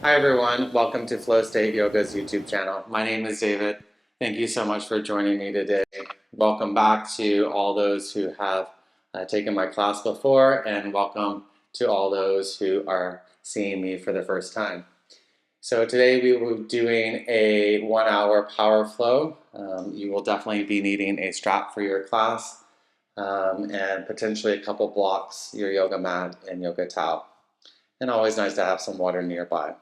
Hi everyone, welcome to Flow State Yoga's YouTube channel. My name is David. Thank you so much for joining me today. Welcome back to all those who have taken my class before, and welcome to all those who are seeing me for the first time. So today we will be doing a 1 hour power flow. You will definitely be needing a strap for your class and potentially a couple blocks, your yoga mat and yoga towel. And always nice to have some water nearby.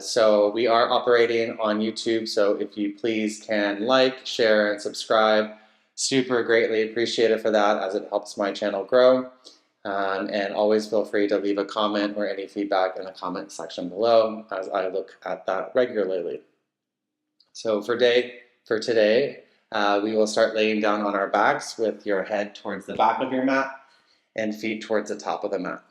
So we are operating on YouTube, so if you please can like, share, and subscribe, super greatly appreciate it for that as it helps my channel grow. And always feel free to leave a comment or any feedback in the comment section below as I look at that regularly. So for today, we will start laying down on our backs with your head towards the back of your mat and feet towards the top of the mat.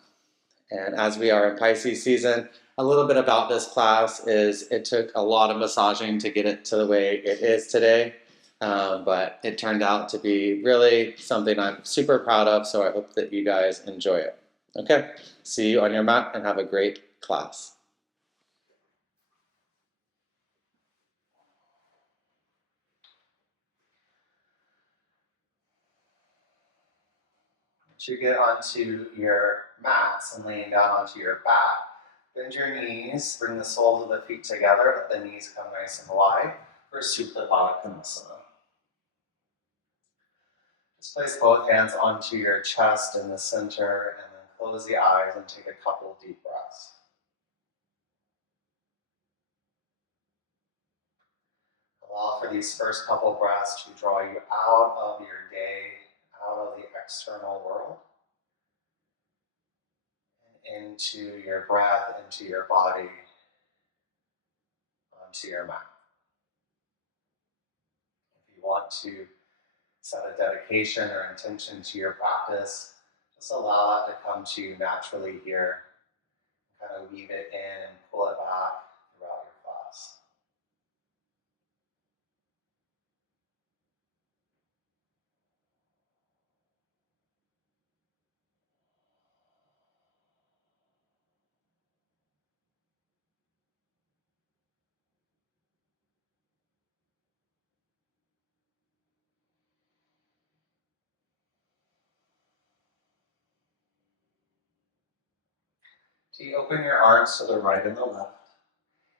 And as we are in Pisces season, a little bit about this class is it took a lot of massaging to get it to the way it is today, but it turned out to be really something I'm super proud of, so I hope that you guys enjoy it. Okay, see you on your mat and have a great class. Once you get onto your mats and laying down onto your back, bend your knees, bring the soles of the feet together, let the knees come nice and wide for Supine. Just place both hands onto your chest in the center and then close the eyes and take a couple deep breaths. Allow for these first couple breaths to draw you out of your day, out of the external world, and into your breath, into your body, onto your mat. If you want to set a dedication or intention to your practice, just allow that to come to you naturally here. Kind of weave it in and pull it back throughout your class. So you open your arms to the right and the left.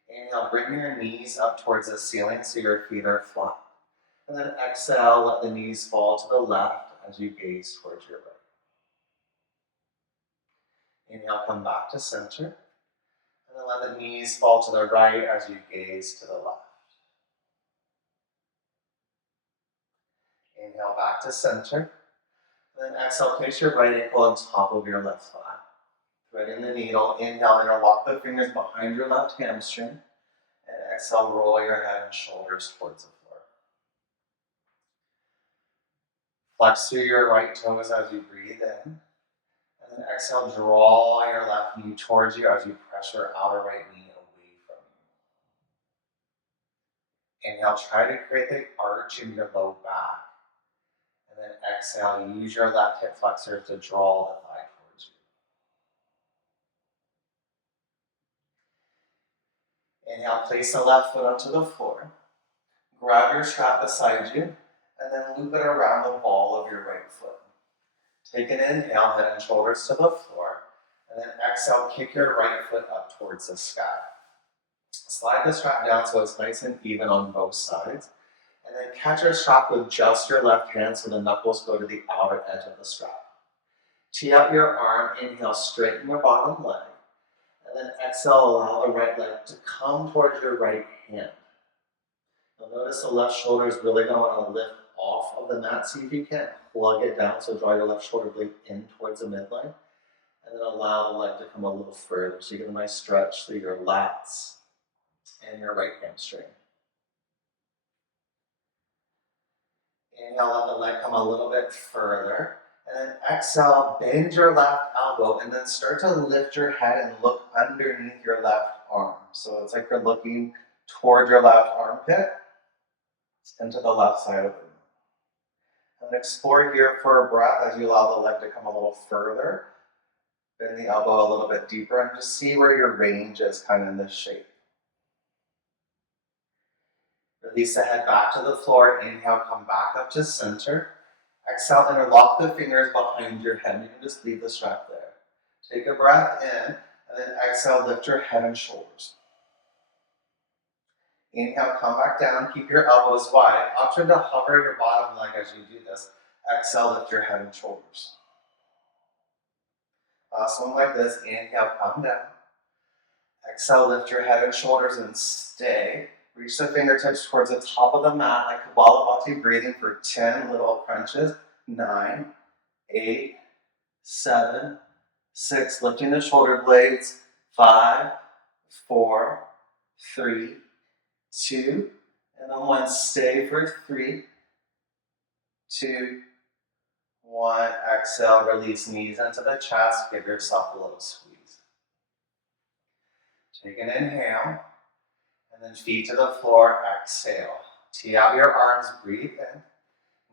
Inhale, bring your knees up towards the ceiling so your feet are flat. And then exhale, let the knees fall to the left as you gaze towards your right. Inhale, come back to center. And then let the knees fall to the right as you gaze to the left. Inhale, back to center. And then exhale, place your right ankle on top of your left thigh. Threading the needle, inhale, interlock the fingers behind your left hamstring. And exhale, roll your head and shoulders towards the floor. Flex through your right toes as you breathe in. And then exhale, draw your left knee towards you as you press your outer right knee away from you. Inhale, try to create the arch in your low back. And then exhale, use your left hip flexor to draw the thigh towards you. Inhale, place the left foot onto the floor. Grab your strap beside you, and then loop it around the ball of your right foot. Take an inhale, head and shoulders to the floor, and then exhale, kick your right foot up towards the sky. Slide the strap down so it's nice and even on both sides, and then catch your strap with just your left hand so the knuckles go to the outer edge of the strap. Tee out your arm, inhale, straighten your bottom leg, and then exhale, allow the right leg to come towards your right hand. You'll notice the left shoulder is really going to want to lift off of the mat. See if you can't plug it down, so draw your left shoulder blade in towards the midline, and then allow the leg to come a little further. So you get a nice stretch through your lats and your right hamstring. Inhale, let the leg come a little bit further. And then exhale, bend your left elbow and then start to lift your head and look underneath your left arm. So it's like you're looking toward your left armpit and to the left side of the room. And then explore here for a breath as you allow the leg to come a little further. And then exhale, Bend the elbow a little bit deeper and just see where your range is kind of in this shape. Release the head back to the floor. Inhale, come back up to center. Exhale, interlock the fingers behind your head. You can just leave the strap there. Take a breath in, and then exhale, lift your head and shoulders. Inhale, come back down, keep your elbows wide. Option to hover your bottom leg as you do this. Exhale, lift your head and shoulders. Last one like this. Inhale, come down. Exhale, lift your head and shoulders and stay. Reach the fingertips towards the top of the mat like Kapalabhati, breathing for 10 little crunches. 9, 8, 7, 6. Lifting the shoulder blades. 5, 4, 3, 2, and then 1. Stay for 3, 2, 1. Exhale, release knees into the chest. Give yourself a little squeeze. Take an inhale, and then feet to the floor. Exhale. Tee out your arms, breathe in.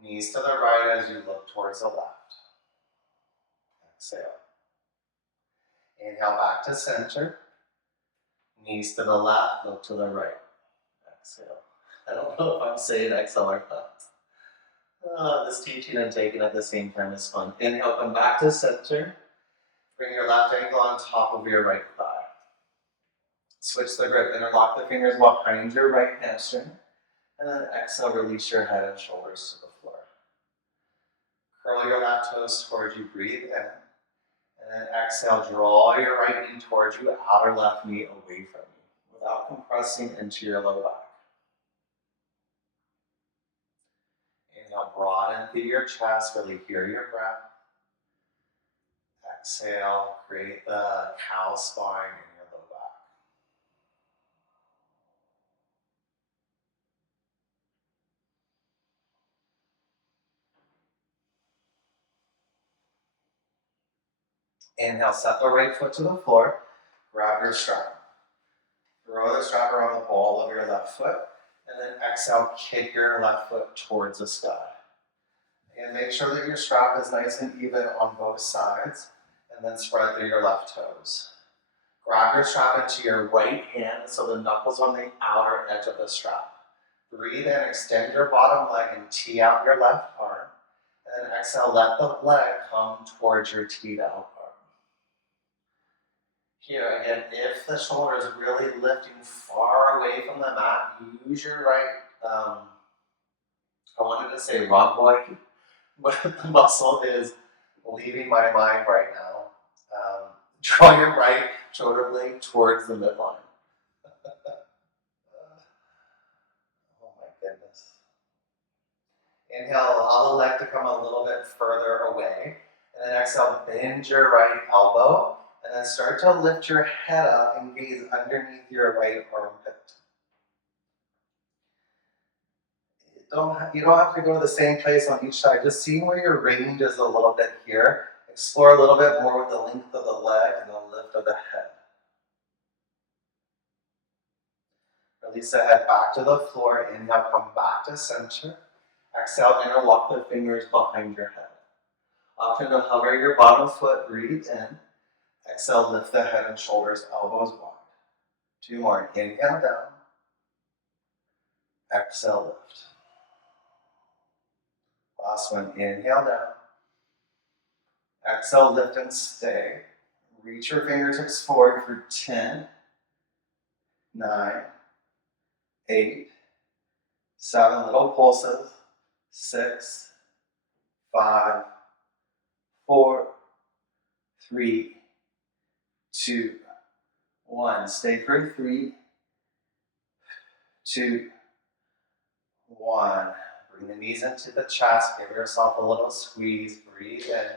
Knees to the right as you look towards the left. Exhale. Inhale back to center. Knees to the left, look to the right. Exhale. I don't know if I'm saying exhale or not. This teaching and taking at the same time is fun. Inhale, come back to center. Bring your left ankle on top of your right thigh. Switch the grip. Interlock the fingers behind your right hamstring. And then exhale, release your head and shoulders to the floor. Curl your left toes towards you. Breathe in. And then exhale, draw your right knee towards you, outer left knee away from you, without compressing into your low back. Inhale, broaden through your chest, really hear your breath. Exhale, create the cow spine in your low back. Inhale, set the right foot to the floor, grab your strap. Throw the strap around the ball of your left foot, and then exhale, kick your left foot towards the sky. And make sure that your strap is nice and even on both sides, and then spread through your left toes. Grab your strap into your right hand so the knuckles on the outer edge of the strap. Breathe in, extend your bottom leg and tee out your left arm. And then exhale, let the leg come towards your teed out arm. Here again, if the shoulder is really lifting far away from the mat, use your right, I wanted to say rhomboid, but the muscle is leaving my mind right now. Draw your right shoulder blade towards the midline. Oh my goodness. Inhale, allow the leg to come a little bit further away. And then exhale, bend your right elbow. And then start to lift your head up and gaze underneath your right armpit. You don't have to go to the same place on each side. Just see where your range is a little bit here. Explore a little bit more with the length of the leg and the lift of the head. Release the head back to the floor. Inhale, come back to center. Exhale, interlock the fingers behind your head. Option to hover your bottom foot, breathe in. Exhale, lift the head and shoulders, elbows wide. 2 more. Inhale down. Exhale, lift. Last one. Inhale down. Exhale, lift and stay. Reach your fingertips forward for 10, 9, 8, 7 little pulses. 6, 5, 4, 3, 2, 1. Stay for 3, 2, 1. Bring the knees into the chest. Give yourself a little squeeze. Breathe in.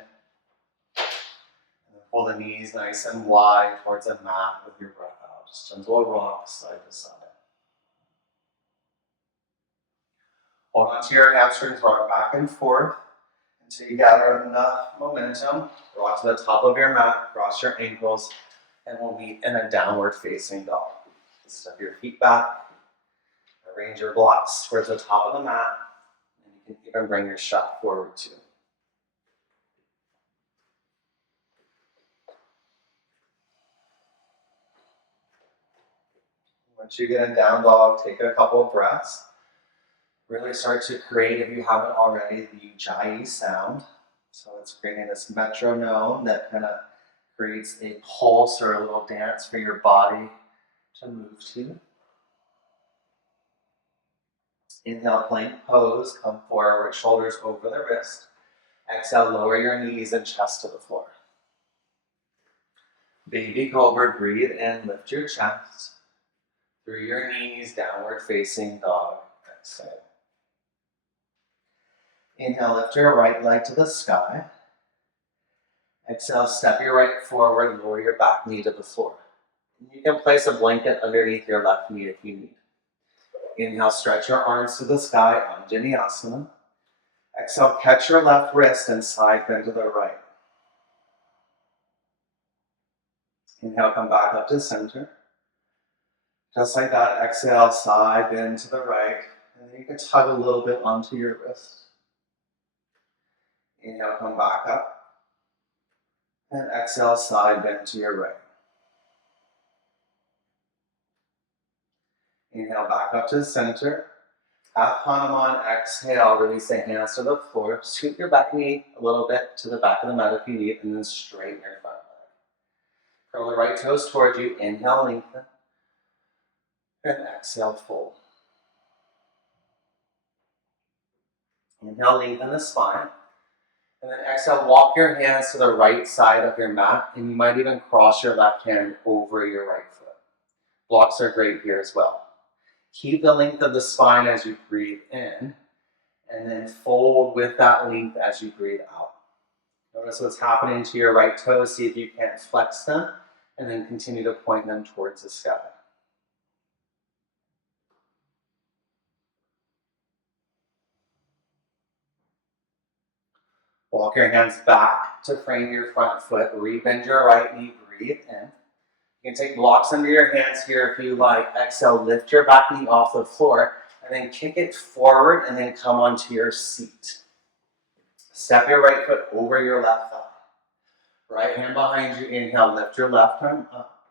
And pull the knees nice and wide towards the mat with your breath out. Just gentle rock side to side. Hold on to your hamstrings, rock back and forth until you gather enough momentum. Rock to the top of your mat, cross your ankles, and we'll meet in a downward facing dog. Step your feet back, arrange your blocks towards the top of the mat, and you can even bring your strap forward too. Once you get in down dog, take a couple of breaths. Really start to create, if you haven't already, the ujjayi sound. So it's creating this metronome that kind of creates a pulse or a little dance for your body to move to. Inhale, plank pose, come forward, shoulders over the wrist. Exhale, lower your knees and chest to the floor. Baby cobra, breathe in, lift your chest. Through your knees, downward facing dog. Exhale. Inhale, lift your right leg to the sky. Exhale, step your right forward, lower your back knee to the floor. You can place a blanket underneath your left knee if you need. Inhale, stretch your arms to the sky, Anjaneyasana. Exhale, catch your left wrist and side bend to the right. Inhale, come back up to center. Just like that, exhale, side bend to the right. And then you can tug a little bit onto your wrist. Inhale, come back up. And exhale, side bend to your right. Inhale, back up to center. Half Hanuman, exhale, release the hands to the floor. Scoot your back knee a little bit to the back of the mat if you need, and then straighten your front leg. Curl the right toes towards you. Inhale, lengthen. And exhale, fold. Inhale, lengthen the spine. And then exhale, walk your hands to the right side of your mat, and you might even cross your left hand over your right foot. Blocks are great here as well. Keep the length of the spine as you breathe in, and then fold with that length as you breathe out. Notice what's happening to your right toes. See if you can't flex them, and then continue to point them towards the sky. Walk your hands back to frame your front foot. Rebend your right knee. Breathe in. You can take blocks under your hands here if you like. Exhale, lift your back knee off the floor, and then kick it forward, and then come onto your seat. Step your right foot over your left thigh. Right hand behind you. Inhale, lift your left arm up.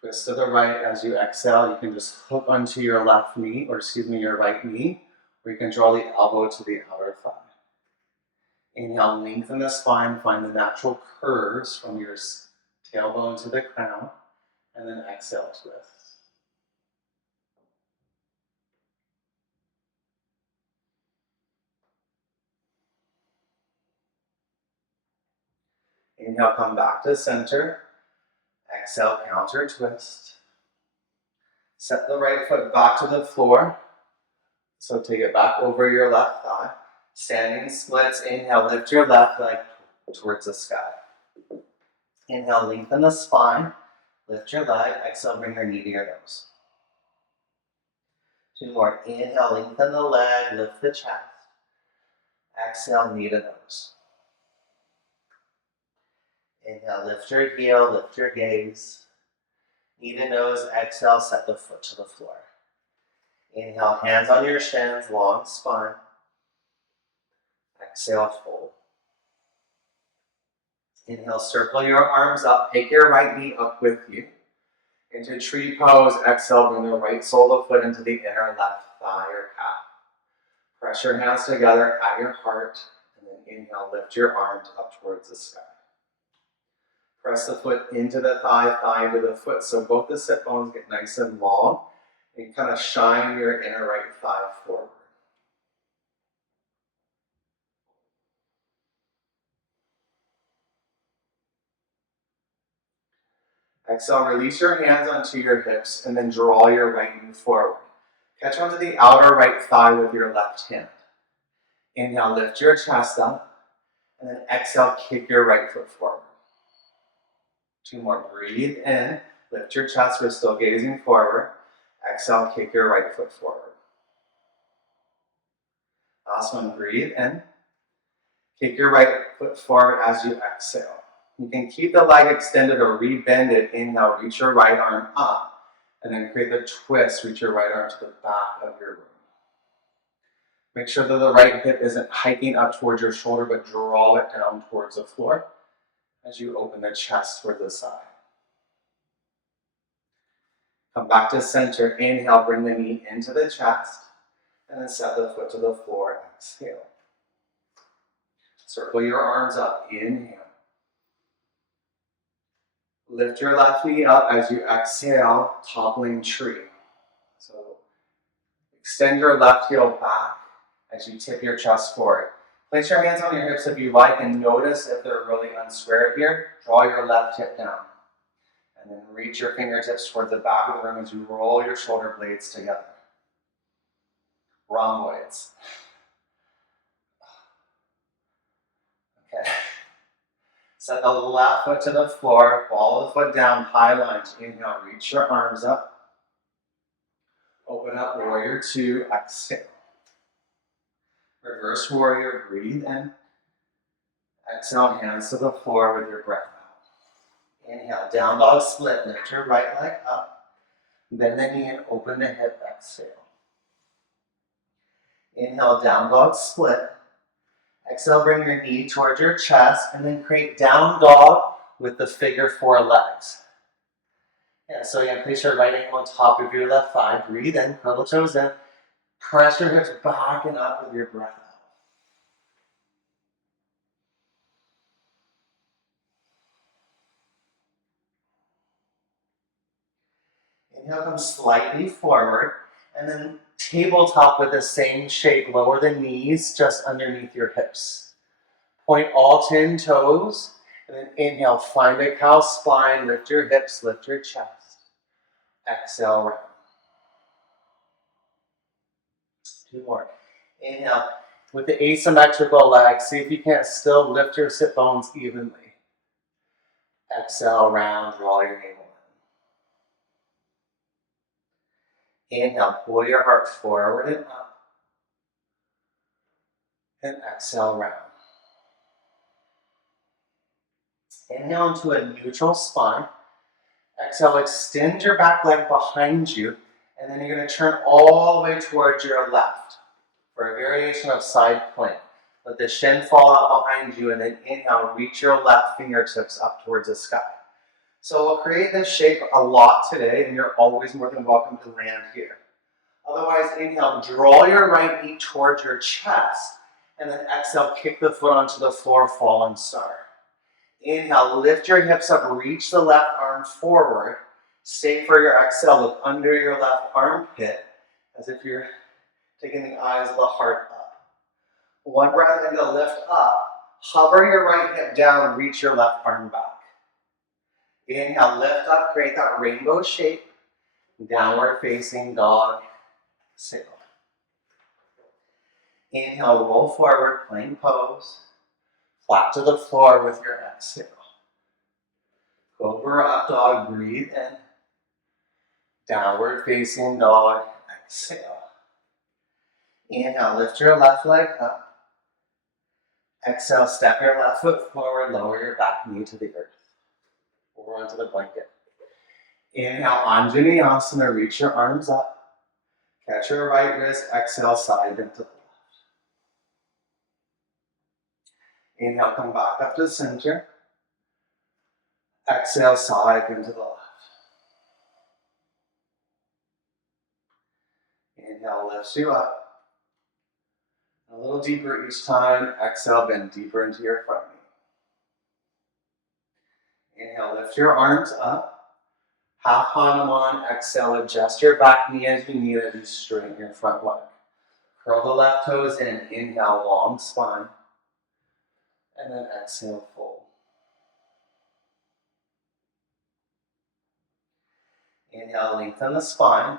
Twist to the right as you exhale. You can just hook onto your left knee, or your right knee, or you can draw the elbow to the outer thigh. Inhale, lengthen the spine, find the natural curves from your tailbone to the crown, and then exhale, twist. Inhale, come back to center. Exhale, counter twist. Set the right foot back to the floor. So take it back over your left thigh. Standing splits. Inhale, lift your left leg towards the sky. Inhale, lengthen the spine. Lift your leg. Exhale, bring your knee to your nose. Two more. Inhale, lengthen the leg. Lift the chest. Exhale, knee to nose. Inhale, lift your heel, lift your gaze. Knee to nose, exhale, set the foot to the floor. Inhale, hands on your shins, long spine. Exhale, fold. Inhale, circle your arms up, pick your right knee up with you. Into tree pose, exhale, bring the right sole of the foot into the inner left thigh or calf. Press your hands together at your heart, and then inhale, lift your arms up towards the sky. Press the foot into the thigh, thigh into the foot, so both the sit bones get nice and long, and kind of shine your inner right thigh forward. Exhale, release your hands onto your hips, and then draw your right knee forward. Catch onto the outer right thigh with your left hand. Inhale, lift your chest up, and then exhale, kick your right foot forward. Two more. Breathe in, lift your chest, we're still gazing forward. Exhale, kick your right foot forward. Last one. Breathe in, kick your right foot forward as you exhale. You can keep the leg extended or rebend it. Inhale, reach your right arm up, and then create the twist. Reach your right arm to the back of your room. Make sure that the right hip isn't hiking up towards your shoulder, but draw it down towards the floor as you open the chest toward the side. Come back to center. Inhale, bring the knee into the chest. And then set the foot to the floor. Exhale. Circle your arms up. Inhale. Lift your left knee up as you exhale, toppling tree. So extend your left heel back as you tip your chest forward. Place your hands on your hips if you like and notice if they're really unsquared here. Draw your left hip down. And then reach your fingertips towards the back of the room as you roll your shoulder blades together. Rhomboids. Okay. Set the left foot to the floor, ball the foot down, high lunge. Inhale, reach your arms up. Open up, warrior two, exhale. Reverse warrior, breathe in. Exhale, hands to the floor with your breath out. Inhale, down dog split, lift your right leg up. Bend the knee and open the hip, exhale. Inhale, down dog split. Exhale, bring your knee towards your chest and then create down dog with the figure four legs. Yeah, so again, place your right ankle on top of your left thigh. Breathe in, curl the toes in. Press your hips back and up with your breath out. Inhale, come slightly forward. And then tabletop with the same shape. Lower the knees just underneath your hips. Point all 10 toes. And then inhale, find a cow spine. Lift your hips, lift your chest. Exhale, round. Two more. Inhale. With the asymmetrical legs, see if you can't still lift your sit bones evenly. Exhale, round, draw your navel in. Inhale, pull your heart forward and up. And exhale, round. Inhale into a neutral spine. Exhale, extend your back leg behind you. And then you're going to turn all the way towards your left for a variation of side plank. Let the shin fall out behind you and then inhale, reach your left fingertips up towards the sky. So we'll create this shape a lot today and you're always more than welcome to land here. Otherwise, inhale, draw your right knee towards your chest and then exhale, kick the foot onto the floor, fallen star. Inhale, lift your hips up, reach the left arm forward. Stay for your exhale, look under your left armpit as if you're taking the eyes of the heart up. One breath in to lift up. Hover your right hip down, reach your left arm back. Inhale, lift up, create that rainbow shape. Downward facing dog, exhale. Inhale, roll forward, plank pose. Flat to the floor with your exhale. Cobra up dog, breathe in. Downward facing dog, exhale. Inhale, lift your left leg up. Exhale, step your left foot forward, lower your back knee to the earth. Or onto the blanket. Inhale, Anjaneyasana, reach your arms up. Catch your right wrist, exhale, side bend to the left. Inhale, come back up to center. Exhale, side bend to the left. Inhale, lifts you up. A little deeper each time. Exhale, bend deeper into your front knee. Inhale, lift your arms up. Half Hanuman. Exhale, adjust your back knee as you need as you straighten your front leg. Curl the left toes in. Inhale, long spine. And then exhale, fold. Inhale, lengthen the spine.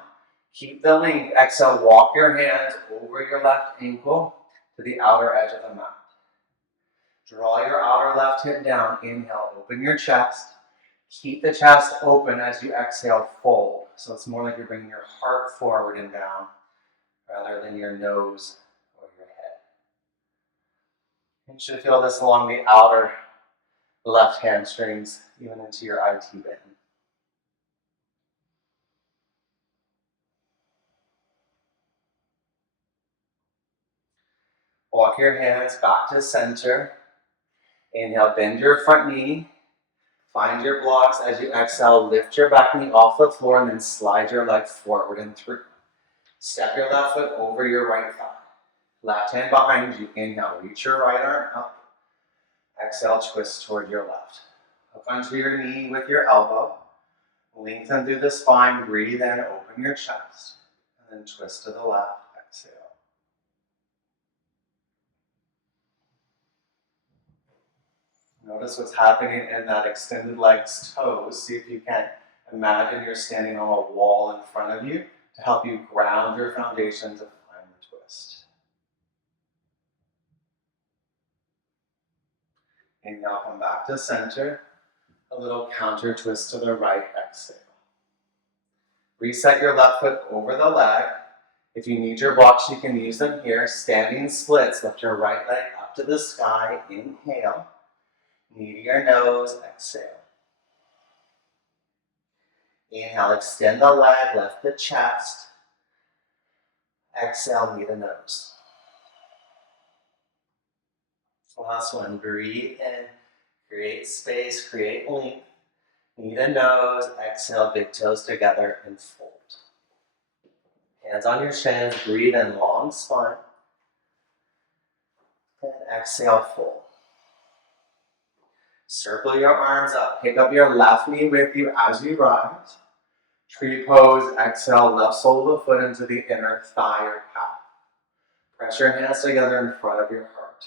Keep the length. Exhale, walk your hands over your left ankle to the outer edge of the mat. Draw your outer left hip down. Inhale, open your chest. Keep the chest open as you exhale, fold. So it's more like you're bringing your heart forward and down rather than your nose or your head. You should feel this along the outer left hamstrings, even into your IT band. Walk your hands back to center. Inhale, bend your front knee. Find your blocks as you exhale. Lift your back knee off the floor and then slide your leg forward and through. Step your left foot over your right thigh. Left hand behind you. Inhale, reach your right arm up. Exhale, twist toward your left. Hook onto your knee with your elbow. Lengthen through the spine. Breathe in, open your chest. And then twist to the left. Exhale. Notice what's happening in that extended leg's toes. See if you can imagine you're standing on a wall in front of you to help you ground your foundation to find the twist. Inhale, come back to center. A little counter twist to the right, exhale. Reset your left foot over the leg. If you need your blocks, you can use them here. Standing splits, lift your right leg up to the sky. Inhale. Knee to your nose, exhale. Inhale, extend the leg, lift the chest. Exhale, knee to nose. Last one, breathe in, create space, create length. Knee to nose, exhale, big toes together and fold. Hands on your shins, breathe in, long spine. And exhale, fold. Circle your arms up, pick up your left knee with you as you rise. Tree pose, exhale, left sole of the foot into the inner thigh or calf. Press your hands together in front of your heart.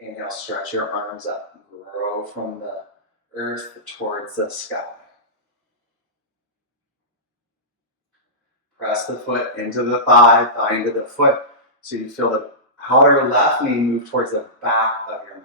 Inhale, stretch your arms up, grow from the earth towards the sky. Press the foot into the thigh, thigh into the foot, so you feel the outer left knee move towards the back of your mat.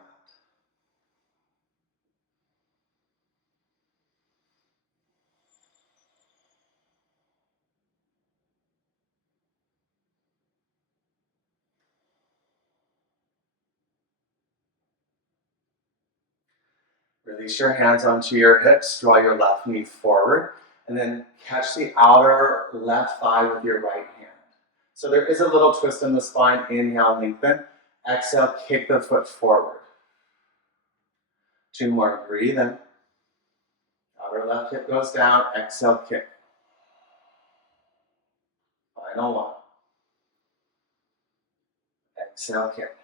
Release your hands onto your hips, draw your left knee forward, and then catch the outer left thigh with your right hand. So there is a little twist in the spine. Inhale, lengthen. Exhale, kick the foot forward. 2 more, breathe in. Outer left hip goes down, exhale, kick. Final one. Exhale, kick.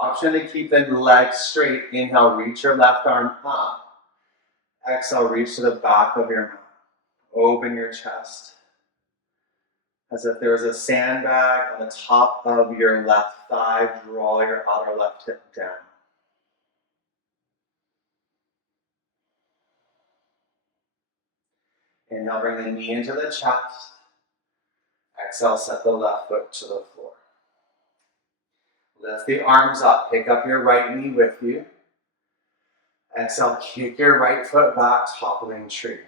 Option to keep the legs straight. Inhale, reach your left arm up. Exhale, reach to the back of your mat. Open your chest. As if there was a sandbag on the top of your left thigh, draw your outer left hip down. Inhale, bring the knee into the chest. Exhale, set the left foot to the floor. Lift the arms up, pick up your right knee with you. Exhale, kick your right foot back, toppling tree.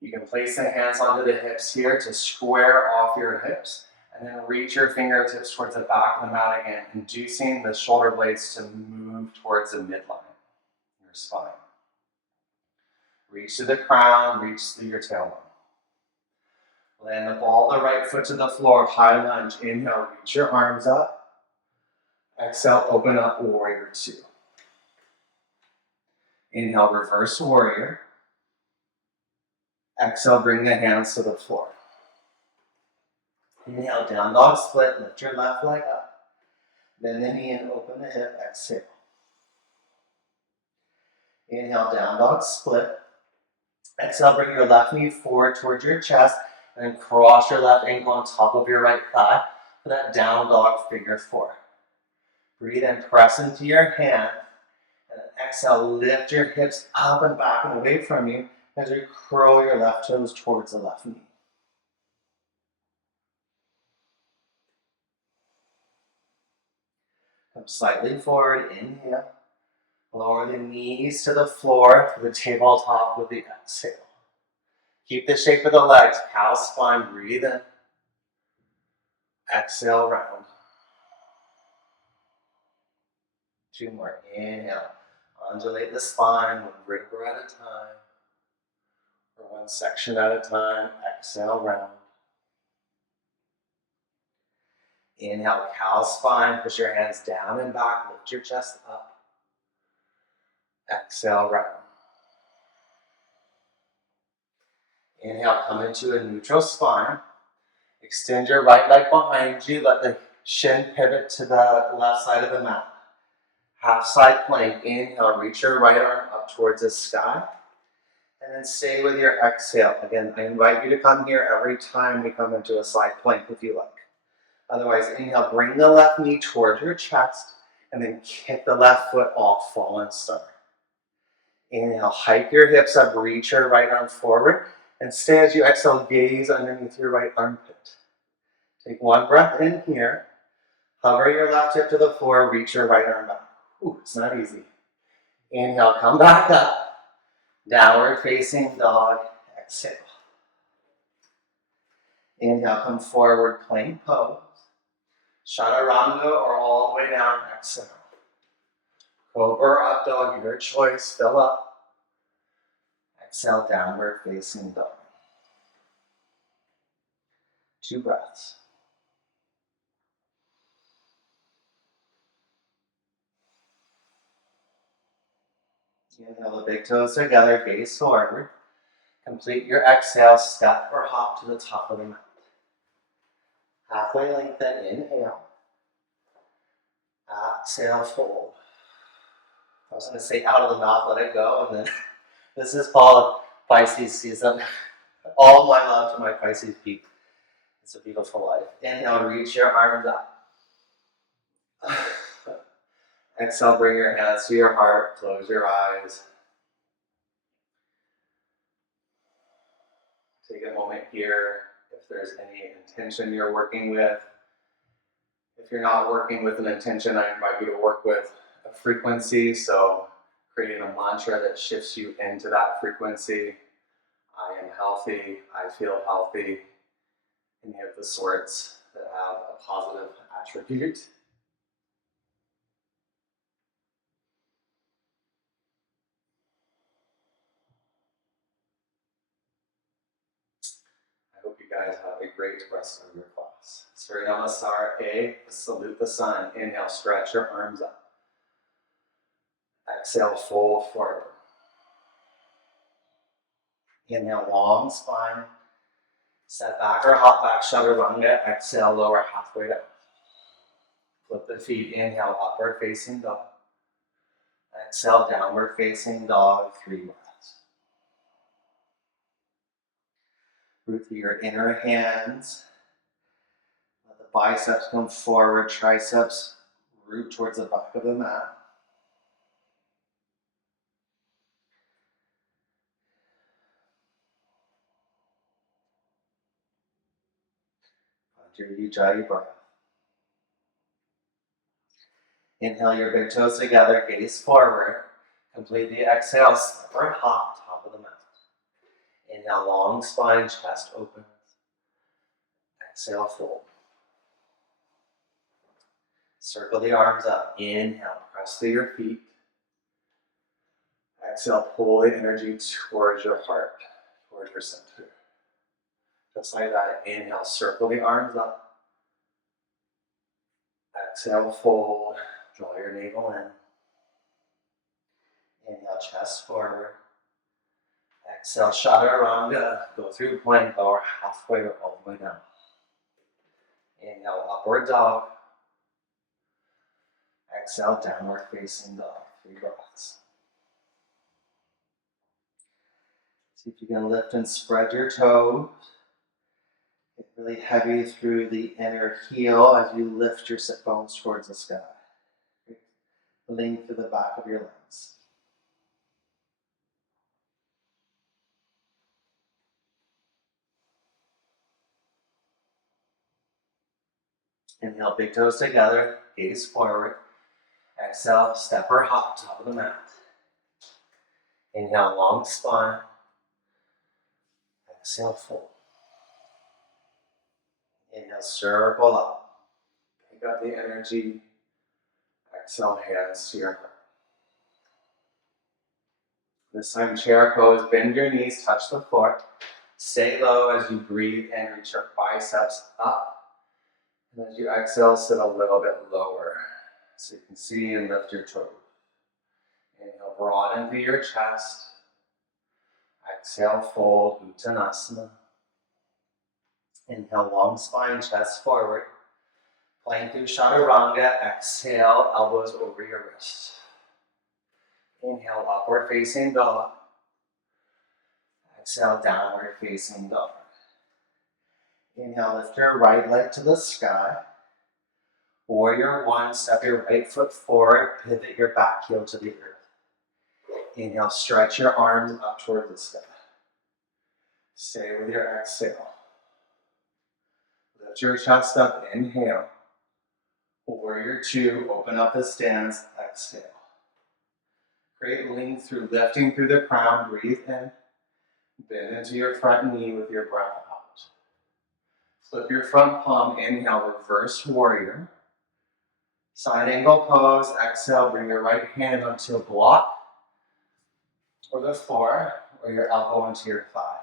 You can place the hands onto the hips here to square off your hips, and then reach your fingertips towards the back of the mat again, inducing the shoulder blades to move towards the midline, your spine. Reach to the crown, reach to your tailbone. Land the ball of the right foot to the floor, high lunge. Inhale, reach your arms up. Exhale, open up, warrior 2. Inhale, reverse warrior. Exhale, bring the hands to the floor. Inhale, down dog split, lift your left leg up. Bend the knee and open the hip, exhale. Inhale, down dog split. Exhale, bring your left knee forward towards your chest, and then cross your left ankle on top of your right thigh for that down dog figure 4. Breathe in, press into your hand, and then exhale, lift your hips up and back and away from you as you curl your left toes towards the left knee. Come slightly forward, inhale. Lower the knees to the floor for the tabletop with the exhale. Keep the shape of the legs, cow spine, breathe in. Exhale, round. 2 more, inhale. Undulate the spine, 1 vertebra at a time, or 1 section at a time. Exhale, round. Inhale, cow spine, push your hands down and back, lift your chest up. Exhale, round. Inhale, come into a neutral spine. Extend your right leg behind you. Let the shin pivot to the left side of the mat. Half side plank. Inhale, reach your right arm up towards the sky. And then stay with your exhale. Again, I invite you to come here every time we come into a side plank if you like. Otherwise, inhale, bring the left knee towards your chest and then kick the left foot off, fallen star. Inhale, hike your hips up, reach your right arm forward, and stay as you exhale, gaze underneath your right armpit. Take one breath in here, hover your left hip to the floor, reach your right arm back. Ooh, it's not easy. Inhale, come back up, downward facing dog, exhale. Inhale, come forward, plank pose. Chaturanga or all the way down, exhale. Cobra or up dog, your choice, fill up. Exhale, downward facing dog. 2 breaths. Inhale the big toes together, gaze forward. Complete your exhale, step or hop to the top of the mat. Halfway lengthen, inhale. Exhale, fold. I was going to say out of the mouth, let it go, and then this is called Pisces season. All my love to my Pisces people. It's a beautiful life. Inhale, reach your arms up. Exhale, bring your hands to your heart, close your eyes. Take a moment here if there's any intention you're working with. If you're not working with an intention, I invite you to work with a frequency. So creating a mantra that shifts you into that frequency. I am healthy, I feel healthy. Any of the sorts that have a positive attribute. I hope you guys have a great rest of your class. Surya Namaskar, salute the sun. Inhale, stretch your arms up. Exhale, fold forward. Inhale, long spine. Set back or hop back, chaturanga. Exhale, lower halfway down. Flip the feet. Inhale, upward facing dog. Exhale, downward facing dog. 3 breaths. Root through your inner hands. Let the biceps come forward, triceps root towards the back of the mat. Find your ujjayi breath. Inhale your big toes together, gaze forward. Complete the exhale, step or hop, top of the mat. Inhale, long spine, chest opens. Exhale, fold. Circle the arms up. Inhale, press through your feet. Exhale, pull the energy towards your heart, towards your center. Just like that. Inhale, circle the arms up. Exhale, fold. Draw your navel in. Inhale, chest forward. Exhale, chaturanga. Go through plank or halfway or all the way down. Inhale, upward dog. Exhale, downward facing dog. 3 breaths. See if you can lift and spread your toes. Get really heavy through the inner heel as you lift your sit bones towards the sky. Length through the back of your legs. Inhale, big toes together, gaze forward. Exhale, step or hop, top of the mat. Inhale, long spine. Exhale, fold. Inhale, circle up. Pick up the energy. Exhale, hands to your heart. This time, chair pose. Bend your knees, touch the floor. Stay low as you breathe and reach your biceps up. And as you exhale, sit a little bit lower so you can see and lift your toes. Inhale, broaden through your chest. Exhale, fold, Uttanasana. Inhale, long spine, chest forward. Plank through Chaturanga. Exhale, elbows over your wrists. Inhale, upward facing dog. Exhale, downward facing dog. Inhale, lift your right leg to the sky. Warrior one, step your right foot forward, pivot your back heel to the earth. Inhale, stretch your arms up toward the sky. Stay with your exhale. Lift your chest up, inhale. Warrior two, open up the stance, exhale. Great length through lifting through the crown, breathe in. Bend into your front knee with your breath out. Flip your front palm, inhale, reverse warrior. Side angle pose, exhale, bring your right hand onto a block or the floor, or your elbow into your thigh.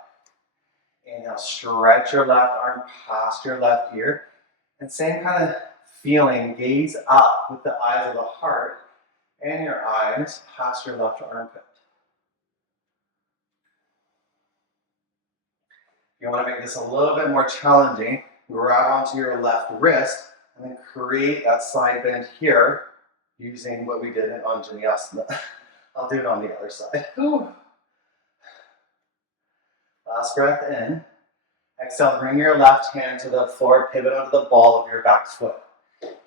Inhale, stretch your left arm past your left ear. And same kind of feeling, gaze up with the eyes of the heart and your eyes past your left armpit. If you want to make this a little bit more challenging, grab onto your left wrist and then create that side bend here using what we did in Anjaneyasana. I'll do it on the other side. Ooh. Last breath in. Exhale, bring your left hand to the floor, pivot onto the ball of your back foot.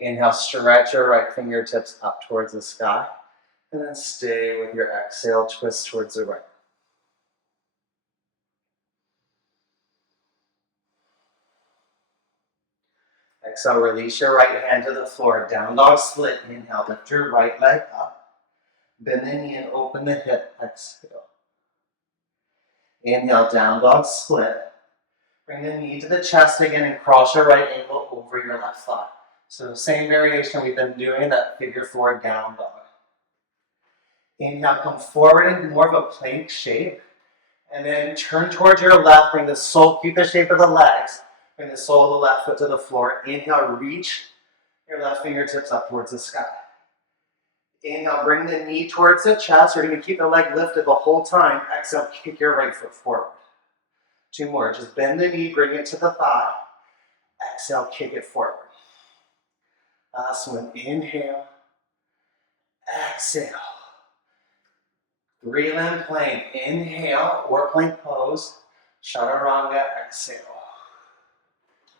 Inhale, stretch your right fingertips up towards the sky. And then stay with your exhale, twist towards the right. Exhale, release your right hand to the floor. Down dog split. Inhale, lift your right leg up. Bend the knee and open the hip. Exhale. Inhale, down dog split. Bring the knee to the chest again and cross your right ankle over your left thigh. So same variation we've been doing, that figure four down dog. Inhale, come forward in more of a plank shape. And then turn towards your left. Bring the sole, keep the shape of the legs. Bring the sole of the left foot to the floor. Inhale, reach your left fingertips up towards the sky. Inhale, bring the knee towards the chest. You're going to keep the leg lifted the whole time. Exhale, kick your right foot forward. Two more. Just bend the knee, bring it to the thigh. Exhale, kick it forward. Last one. Inhale. Exhale. Three-limb plank. Inhale, or plank pose. Chaturanga, exhale.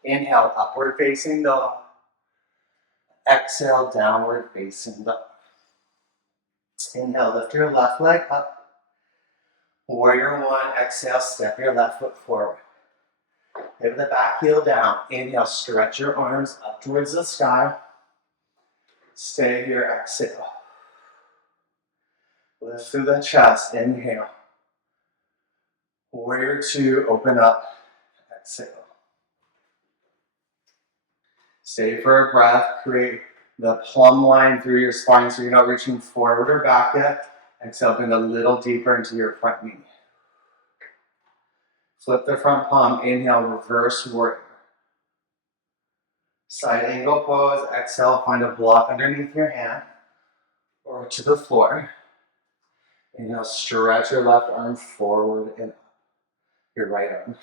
Inhale, upward facing dog. Exhale, downward facing dog. Inhale, lift your left leg up. Warrior one, exhale, step your left foot forward. Pivot the back heel down. Inhale, stretch your arms up towards the sky. Stay here, exhale. Lift through the chest, inhale. Warrior two, open up, exhale. Stay for a breath, create the plumb line through your spine so you're not reaching forward or back yet. Exhale, bend a little deeper into your front knee. Flip the front palm, inhale, reverse warrior. Side angle pose, exhale, find a block underneath your hand or to the floor. Inhale, stretch your left arm forward and up, your right arm.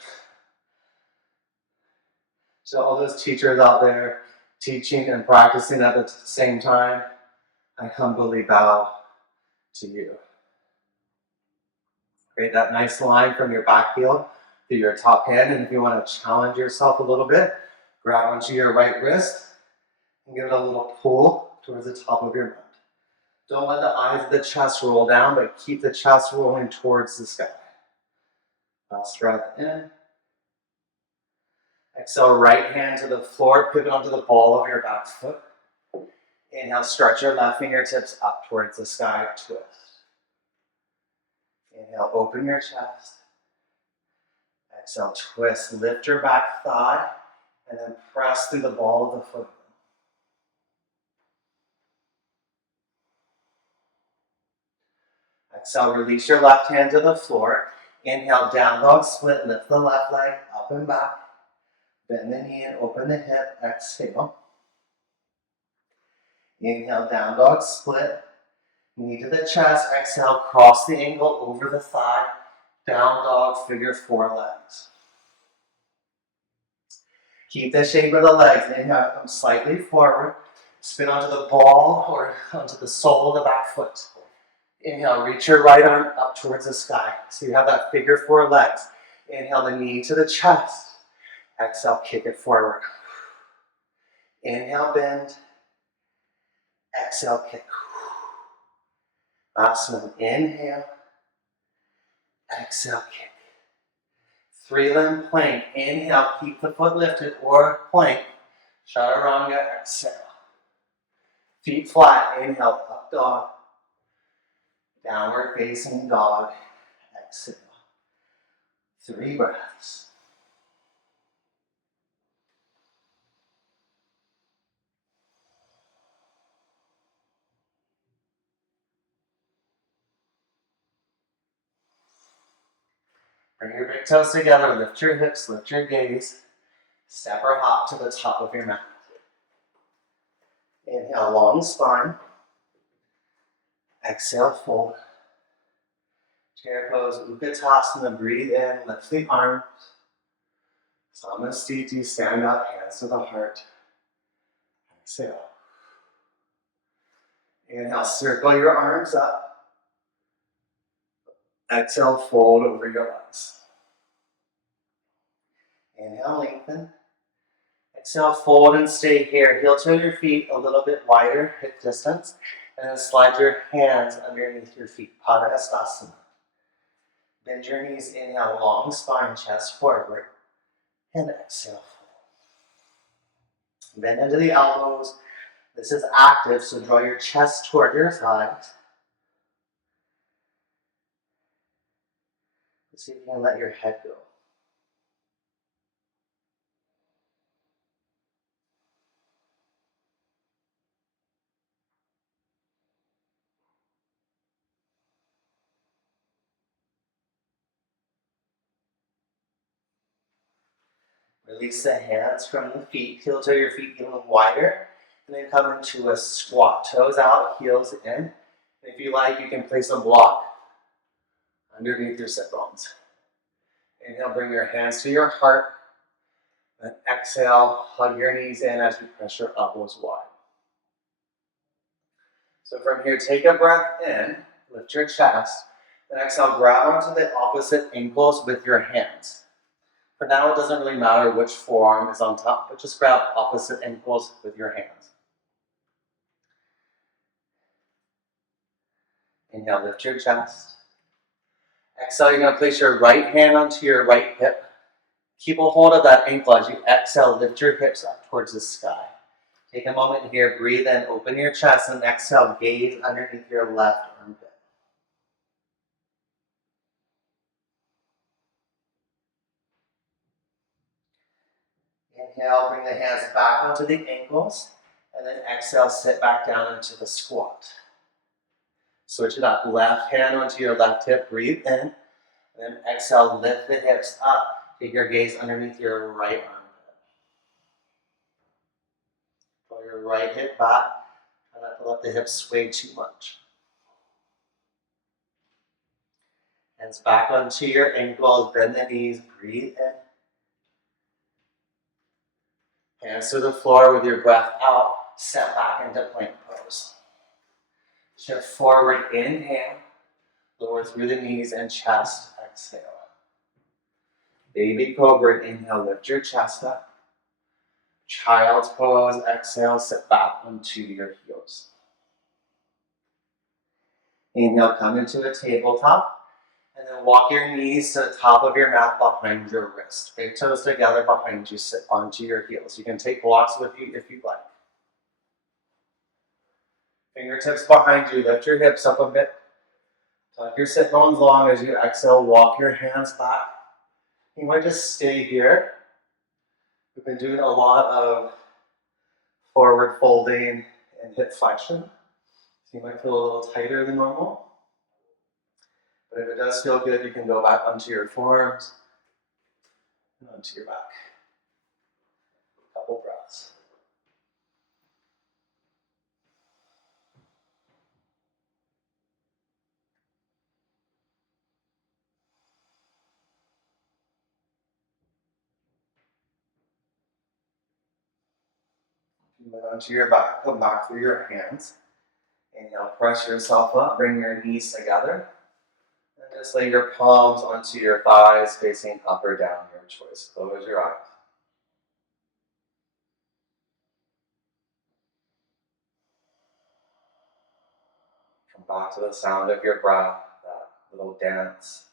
So all those teachers out there teaching and practicing at the same time, I humbly bow to you. Create that nice line from your back heel to your top hand, and if you want to challenge yourself a little bit, grab onto your right wrist and give it a little pull towards the top of your mat. Don't let the eyes of the chest roll down, but keep the chest rolling towards the sky. Last breath in. Exhale, right hand to the floor, pivot onto the ball of your back foot. Inhale, stretch your left fingertips up towards the sky, twist. Inhale, open your chest. Exhale, twist, lift your back thigh, and then press through the ball of the foot. Exhale, release your left hand to the floor. Inhale, down dog split, lift the left leg up and back. Bend the knee and open the hip, exhale. Inhale, down dog split. Knee to the chest, exhale, cross the ankle over the thigh, down dog, figure 4 legs. Keep the shape of the legs. Inhale, come slightly forward, spin onto the ball or onto the sole of the back foot. Inhale, reach your right arm up towards the sky. So you have that figure 4 legs. Inhale, the knee to the chest. Exhale, kick it forward. Inhale, bend. Exhale, kick. Last one. Inhale. Exhale, kick. 3-limb plank. Inhale, keep the foot lifted or plank. Chaturanga, exhale. Feet flat. Inhale, up dog. Downward facing dog. Exhale. 3 breaths. Bring your big toes together, lift your hips, lift your gaze. Step or hop to the top of your mat. Inhale, long spine. Exhale, fold. Chair pose, Utkatasana, breathe in, lift the arms. Samasthiti, stand up, hands to the heart. Exhale. Inhale, circle your arms up. Exhale, fold over your legs. Inhale, lengthen. Exhale, fold and stay here. Heel toe your feet a little bit wider, hip distance. And then slide your hands underneath your feet. Padahastasana. Bend your knees, inhale, long spine, chest forward. And exhale, fold. Bend into the elbows. This is active, so draw your chest toward your thighs. Let's see if you can let your head go. Release the hands from the feet. Heel toe your feet even wider. And then come into a squat. Toes out, heels in. And if you like, you can place a block underneath your sit bones. Inhale, bring your hands to your heart. Then exhale, hug your knees in as you press your elbows wide. So from here, take a breath in, lift your chest. Then exhale, grab onto the opposite ankles with your hands. For now, it doesn't really matter which forearm is on top, but just grab opposite ankles with your hands. Inhale, lift your chest. Exhale, you're going to place your right hand onto your right hip. Keep a hold of that ankle as you exhale, lift your hips up towards the sky. Take a moment here, breathe in, open your chest, and exhale, gaze underneath your left armpit. Inhale, bring the hands back onto the ankles, and then exhale, sit back down into the squat. Switch it up, left hand onto your left hip, breathe in, and then exhale, lift the hips up. Take your gaze underneath your right armpit. Pull your right hip back, try not to let the hips sway too much. Hands back onto your ankles, bend the knees, breathe in. Hands to the floor with your breath out, step back into plank pose. Shift forward, inhale, lower through the knees and chest, exhale. Baby cobra, inhale, lift your chest up. Child's pose, exhale, sit back onto your heels. Inhale, come into a tabletop. And then walk your knees to the top of your mat behind your wrist. Big toes together behind you, sit onto your heels. You can take blocks with you if you'd like. Fingertips behind you, lift your hips up a bit. Tuck your sit bones long as you exhale, walk your hands back. You might just stay here. We've been doing a lot of forward folding and hip flexion. So you might feel a little tighter than normal. But if it does feel good, you can go back onto your forearms and onto your back. Couple breaths. Move onto your back, come back through your hands. Inhale, press yourself up, bring your knees together. And just lay your palms onto your thighs, facing up or down, your choice. Close your eyes. Come back to the sound of your breath, that little dance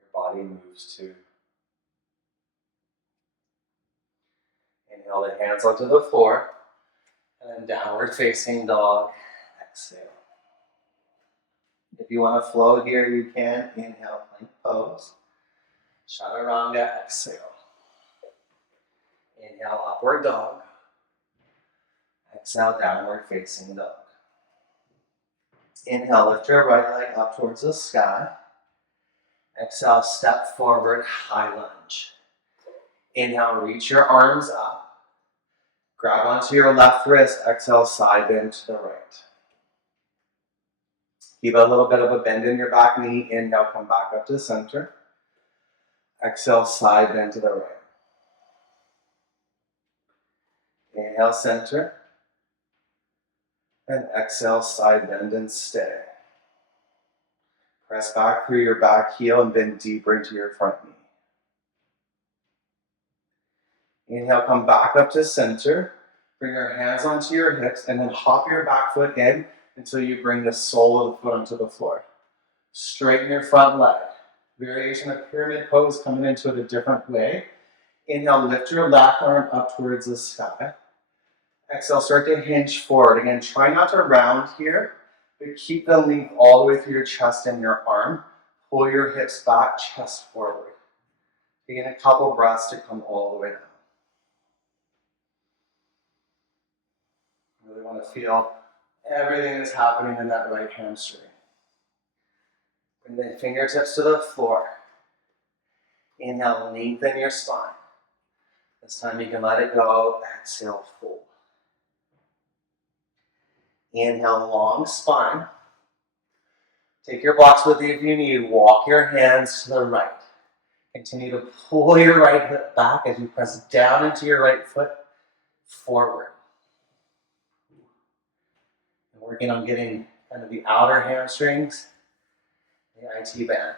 your body moves to. Inhale the hands onto the floor, and then downward facing dog. Exhale. If you want to flow here, you can. Inhale, plank pose. Chaturanga, exhale. Inhale, upward dog. Exhale, downward facing dog. Inhale, lift your right leg up towards the sky. Exhale, step forward, high lunge. Inhale, reach your arms up. Grab onto your left wrist. Exhale, side bend to the right. Keep a little bit of a bend in your back knee. Inhale, come back up to center. Exhale, side bend to the right. Inhale, center. And exhale, side bend and stay. Press back through your back heel and bend deeper into your front knee. Inhale, come back up to center. Bring your hands onto your hips and then hop your back foot in until you bring the sole of the foot onto the floor. Straighten your front leg. Variation of pyramid pose, coming into it a different way. Inhale, lift your left arm up towards the sky. Exhale, start to hinge forward. Again, try not to round here, but keep the length all the way through your chest and your arm. Pull your hips back, chest forward. Taking a couple breaths to come all the way down. Really want to feel everything that's happening in that right hamstring. Bring the fingertips to the floor. Inhale, lengthen your spine. This time you can let it go. Exhale, fold. Inhale, long spine. Take your blocks with you if you need. Walk your hands to the right. Continue to pull your right hip back as you press down into your right foot forward. And working on getting kind of the outer hamstrings, the IT band.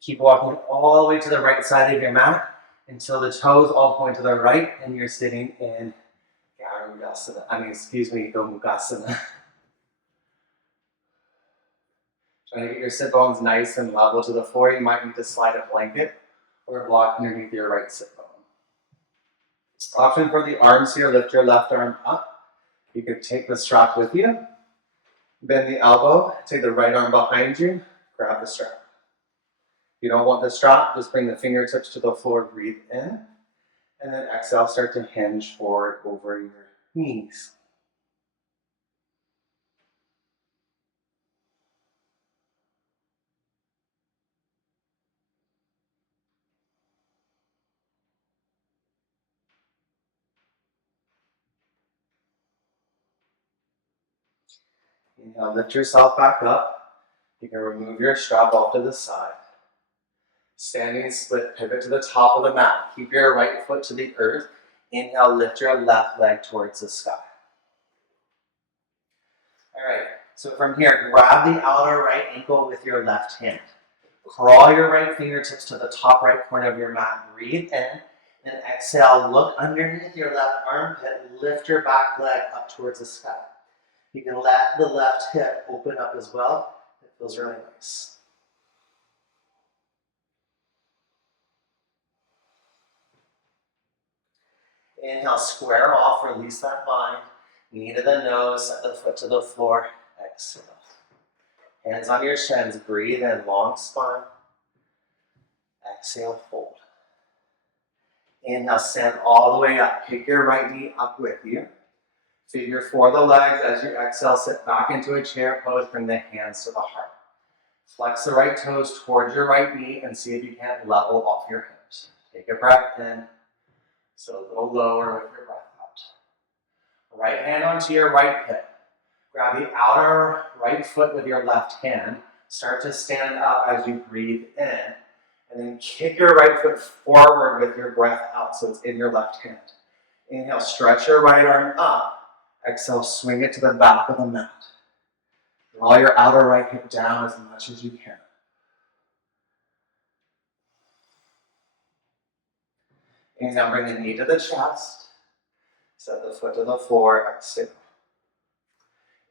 Keep walking all the way to the right side of your mat until the toes all point to the right and you're sitting in Gomugasana. Trying to get your sit bones nice and level to the floor. You might need to slide a blanket or a block underneath your right sit bone. Option for the arms here, lift your left arm up. You could take the strap with you. Bend the elbow, take the right arm behind you, grab the strap. If you don't want the strap, just bring the fingertips to the floor, breathe in, and then exhale, start to hinge forward over your knees. Inhale, lift yourself back up. You can remove your strap off to the side. Standing split, pivot to the top of the mat. Keep your right foot to the earth. Inhale, lift your left leg towards the sky. All right, so from here, grab the outer right ankle with your left hand. Crawl your right fingertips to the top right corner of your mat. Breathe in, then exhale, look underneath your left armpit, lift your back leg up towards the sky. You can let the left hip open up as well. It feels really nice. Inhale, square off, release that bind. Knee to the nose, set the foot to the floor. Exhale. Hands on your shins, breathe in, long spine. Exhale, fold. Inhale, stand all the way up. Pick your right knee up with you. Figure four the legs. As you exhale, sit back into a chair pose. Bring the hands to the heart. Flex the right toes towards your right knee and see if you can't level off your hips. Take a breath in. So a little lower with your breath out. Right hand onto your right hip. Grab the outer right foot with your left hand. Start to stand up as you breathe in. And then kick your right foot forward with your breath out so it's in your left hand. Inhale, stretch your right arm up. Exhale, swing it to the back of the mat. Draw your outer right hip down as much as you can. Inhale, bring the knee to the chest. Set the foot to the floor, exhale.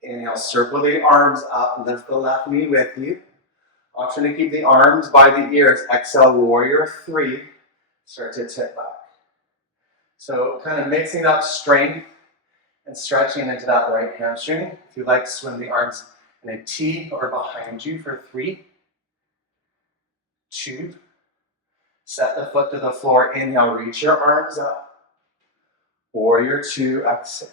Inhale, circle the arms up, lift the left knee with you. Option to keep the arms by the ears. Exhale, warrior three. Start to tip back. So kind of mixing up strength and stretching into that right hamstring. If you like, swing the arms in a T or behind you for 3, 2. Set the foot to the floor. Inhale, reach your arms up. Warrior 2, exhale.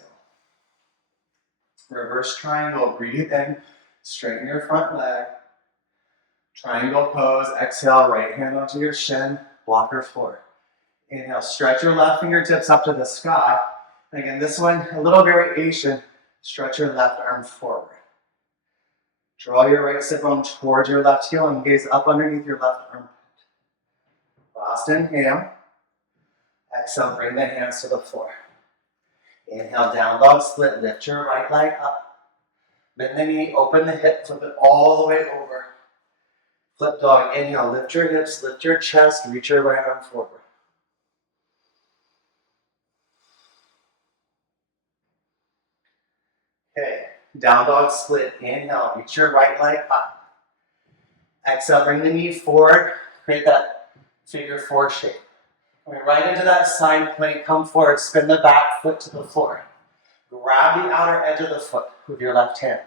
Reverse triangle, breathe in, straighten your front leg. Triangle pose, exhale, right hand onto your shin, block your floor. Inhale, stretch your left fingertips up to the sky. And again, this one, a little variation, stretch your left arm forward. Draw your right sit bone towards your left heel and gaze up underneath your left armpit. Last inhale. Exhale, bring the hands to the floor. Inhale, down dog split, lift your right leg up. Bend the knee, open the hip, flip it all the way over. Flip dog, inhale, lift your hips, lift your chest, reach your right arm forward. Okay, down dog split, inhale, reach your right leg up. Exhale, bring the knee forward, create that figure 4 shape. Coming right into that side plank, come forward, spin the back foot to the floor. Grab the outer edge of the foot with your left hand.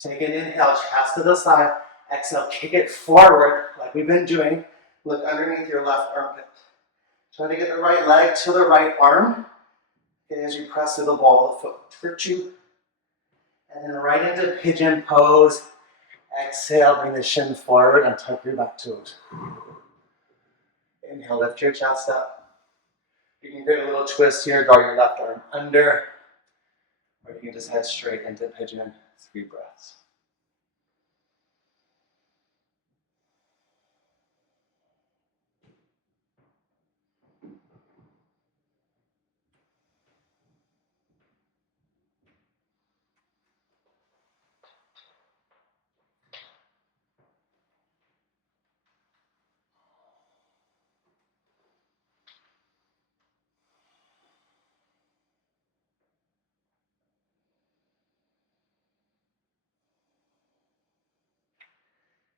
Take an inhale, chest to the side. Exhale, kick it forward like we've been doing. Look underneath your left armpit. Try to get the right leg to the right arm. Okay, as you press through the ball of the foot for 2. And then right into pigeon pose. Exhale, bring the shin forward and tuck your back toes. Inhale, lift your chest up. You can create a little twist here, draw your left arm under. Or you can just head straight into pigeon, 3 breaths.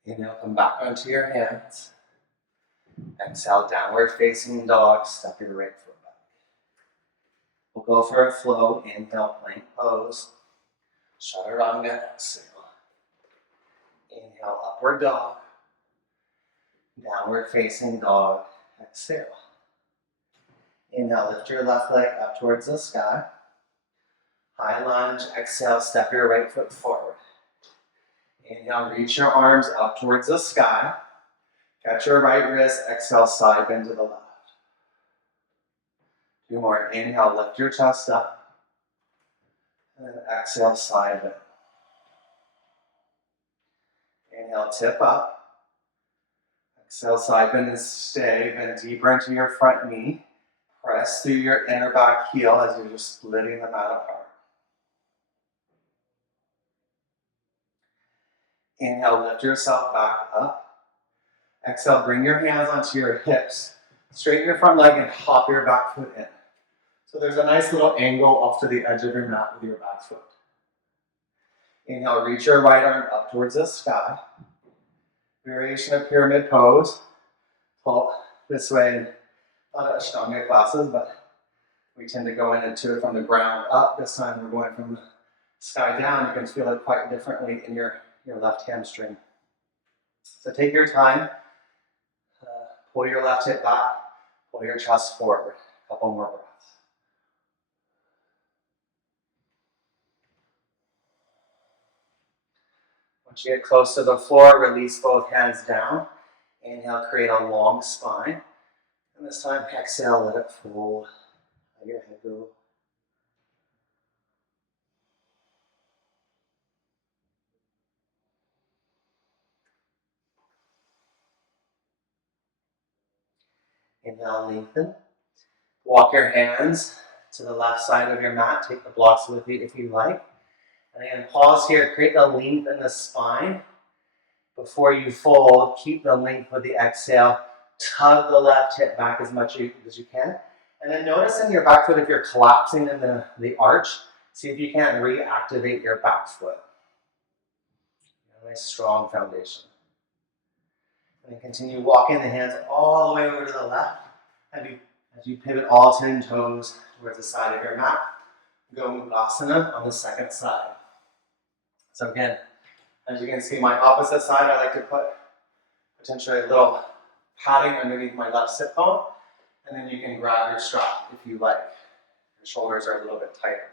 Inhale, come back onto your hands. Exhale, downward facing dog, step your right foot back. We'll go for a flow. Inhale, plank pose. Chaturanga, exhale. Inhale, upward dog. Downward facing dog, exhale. Inhale, lift your left leg up towards the sky. High lunge, exhale, step your right foot forward. Inhale, reach your arms up towards the sky. Catch your right wrist, exhale, side bend to the left. 2 more. Inhale, lift your chest up. And then exhale, side bend. Inhale, tip up. Exhale, side bend and stay. Bend deeper into your front knee. Press through your inner back heel as you're just splitting the mat apart. Inhale, lift yourself back up. Exhale, bring your hands onto your hips. Straighten your front leg and hop your back foot in. So there's a nice little angle off to the edge of your mat with your back foot. Inhale, reach your right arm up towards the sky. Variation of pyramid pose. Pull this way in a lot of Ashtanga classes, but we tend to go into it from the ground up. This time we're going from the sky down. You can feel it quite differently in your left hamstring. So take your time. Pull your left hip back. Pull your chest forward. A couple more breaths. Once you get close to the floor, release both hands down. Inhale, create a long spine. And this time, exhale, let it fold. Let your head go. Inhale, lengthen. Walk your hands to the left side of your mat. Take the blocks with you if you like. And again, pause here. Create the length in the spine. Before you fold, keep the length with the exhale. Tug the left hip back as much as you can. And then notice in your back foot if you're collapsing in the arch. See if you can't reactivate your back foot. A nice strong foundation. And then continue walking the hands all the way over to the left. As you pivot all 10 toes towards the side of your mat. Gomukhasana on the second side. So again, as you can see, my opposite side, I like to put potentially a little padding underneath my left sit bone, and then you can grab your strap if you like. Your shoulders are a little bit tighter.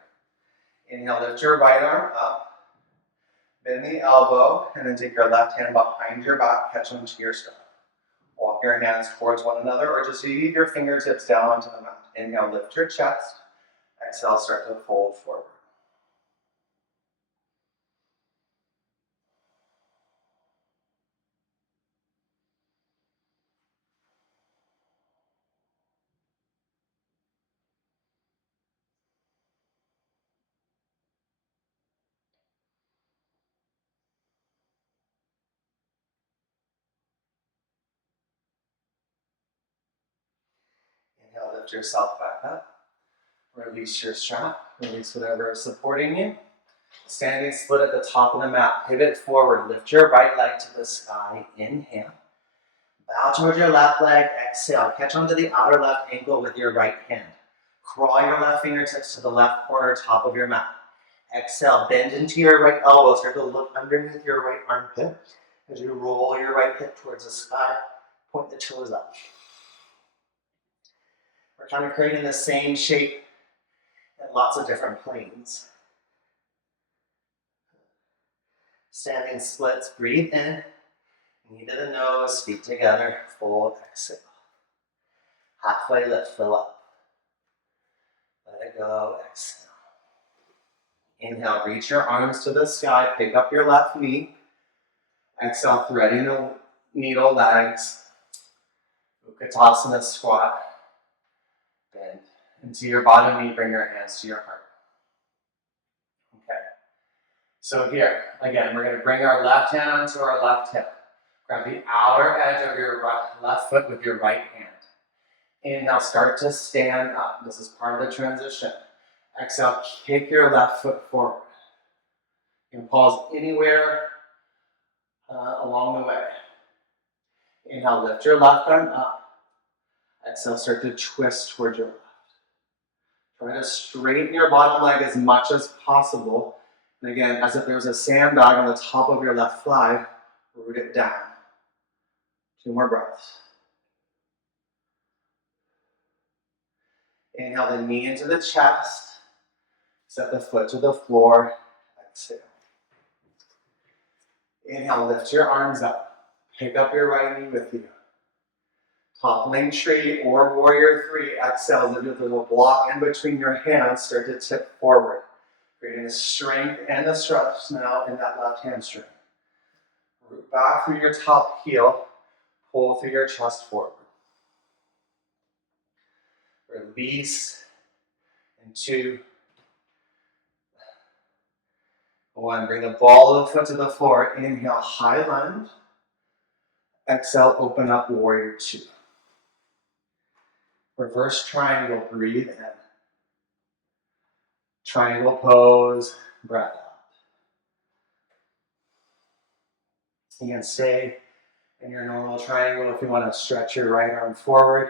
Inhale, lift your right arm up, bend the elbow, and then take your left hand behind your back, catch onto your strap. Walk your hands towards one another, or just leave your fingertips down onto the mat. Inhale, lift your chest. Exhale, start to fold forward. Inhale, lift yourself back up. Release your strap. Release whatever is supporting you. Standing split at the top of the mat. Pivot forward. Lift your right leg to the sky. Inhale. Bow towards your left leg. Exhale. Catch onto the outer left ankle with your right hand. Crawl your left fingertips to the left corner, top of your mat. Exhale. Bend into your right elbow. Start to look underneath your right armpit. As you roll your right hip towards the sky, point the toes up. We're kind of creating the same shape in lots of different planes. Standing splits, breathe in, knee to the nose, feet together, fold, exhale. Halfway lift, fill up. Let it go, exhale. Inhale, reach your arms to the sky, pick up your left knee. Exhale, threading the needle legs. Utkatasana squat. Bend into your bottom knee, bring your hands to your heart. Okay. So here, again, we're going to bring our left hand onto our left hip. Grab the outer edge of your left foot with your right hand. Inhale, start to stand up. This is part of the transition. Exhale, kick your left foot forward. You can pause anywhere along the way. Inhale, lift your left arm up. Exhale, start to twist towards your left. Try to straighten your bottom leg as much as possible. And again, as if there was a sandbag on the top of your left thigh, root it down. 2 more breaths. Inhale the knee into the chest. Set the foot to the floor. Exhale. Inhale, lift your arms up. Pick up your right knee with you. Toppling tree or warrior 3. Exhale, the little block in between your hands. Start to tip forward. Creating the strength and the stretch now in that left hamstring. Root back through your top heel. Pull through your chest forward. Release in 2. 1. Bring the ball of the foot to the floor. Inhale, high lunge. Exhale, open up, warrior 2. Reverse triangle, breathe in. Triangle pose, breath out. You can stay in your normal triangle if you want to stretch your right arm forward.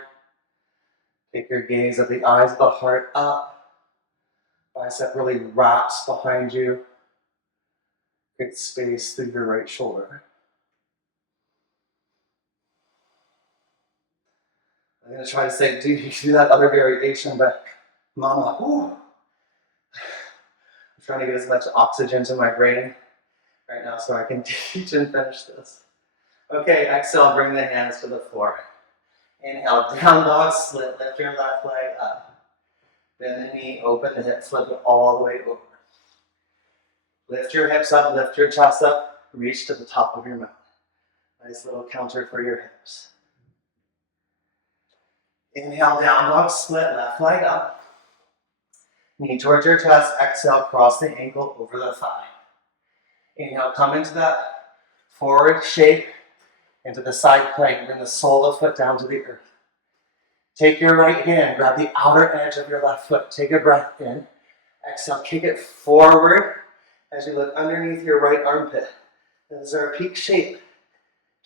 Take your gaze of the eyes of the heart up. Bicep really wraps behind you. Create space through your right shoulder. I'm going to try to say, do that other variation, but mama, whoo. I'm trying to get as much oxygen to my brain right now so I can teach and finish this. Okay, exhale, bring the hands to the floor. Inhale, down dog, split, lift your left leg up. Bend the knee, open the hip, flip it all the way over. Lift your hips up, lift your chest up, reach to the top of your mat. Nice little counter for your hips. Inhale, down dog, split left leg up. Knee towards your chest. Exhale, cross the ankle over the thigh. Inhale, come into that forward shape, into the side plank. Bring the sole of the foot down to the earth. Take your right hand, grab the outer edge of your left foot. Take a breath in. Exhale, kick it forward as you look underneath your right armpit. This is our peak shape.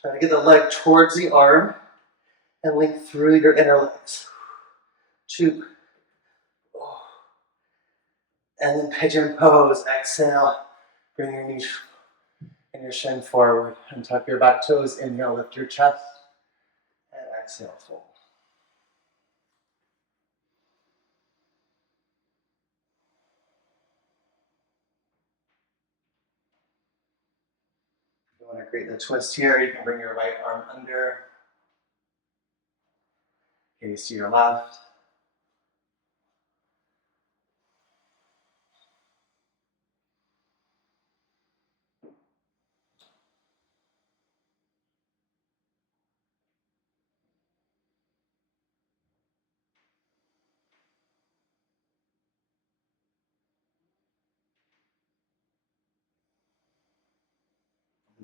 Try to get the leg towards the arm and link through your inner legs. 2. And then pigeon pose. Exhale. Bring your knees and your shin forward and tuck your back toes. Inhale, lift your chest. And exhale, fold. If you want to create the twist here, you can bring your right arm under. Gaze to your left.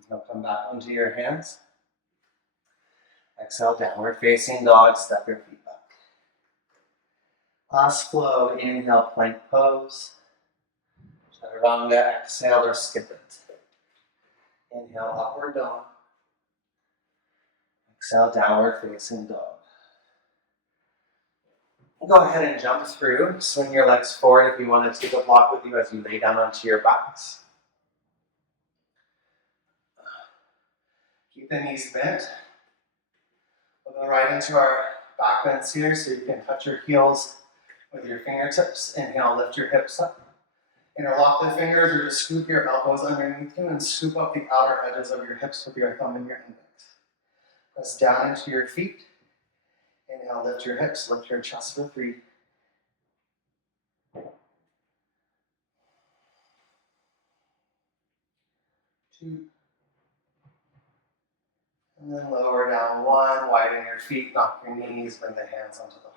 Now come back onto your hands. Exhale, downward facing dog. Step your feet back. Last flow. Inhale, plank pose. Chaturanga. Exhale or skip it. Inhale, upward dog. Exhale, downward facing dog. Go ahead and jump through. Swing your legs forward if you want to take a block with you as you lay down onto your backs. Keep the knees bent. We'll go right into our back bends here so you can touch your heels with your fingertips. Inhale, lift your hips up. Interlock the fingers or just scoop your elbows underneath you and scoop up the outer edges of your hips with your thumb and your index. Press down into your feet. Inhale, lift your hips, lift your chest for 3. 2. And then lower down 1, widen your feet, knock your knees, bring the hands onto the heart.